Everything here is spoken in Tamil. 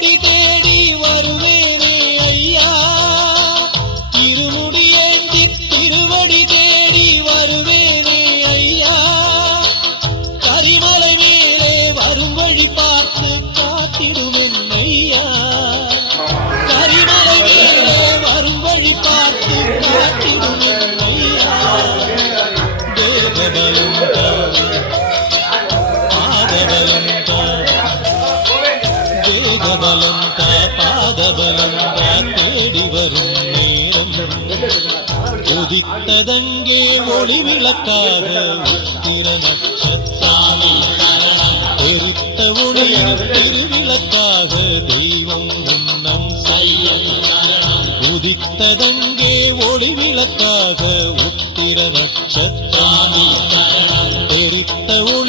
திருவடி தேடி வருவேனே ஐயா, இருமுடியேந்தி திருவடி தேடி வருவேனே ஐயா, கரிமலை மேலே வரும் வழி பார்த்து காத்திடுவேன் ஐயா, கரிமலை மேலே வரும் வழி பார்த்து காத்திடுவேன் ஐயா. தேவபலம் பாதபலம் தேவபலம் பாதபலம் தேடி வரும் நேரம், உதித்ததங்கே ஒளி விளக்காக உத்திர நட்சத்திரம், எரித்த ஒளியில் திருவிளக்காக தெய்வம் முன்னம் செல்லும், உதித்ததங்கே ஒளி விளக்காக உத்திர நட்சத்திரம், எரித்த ஒளி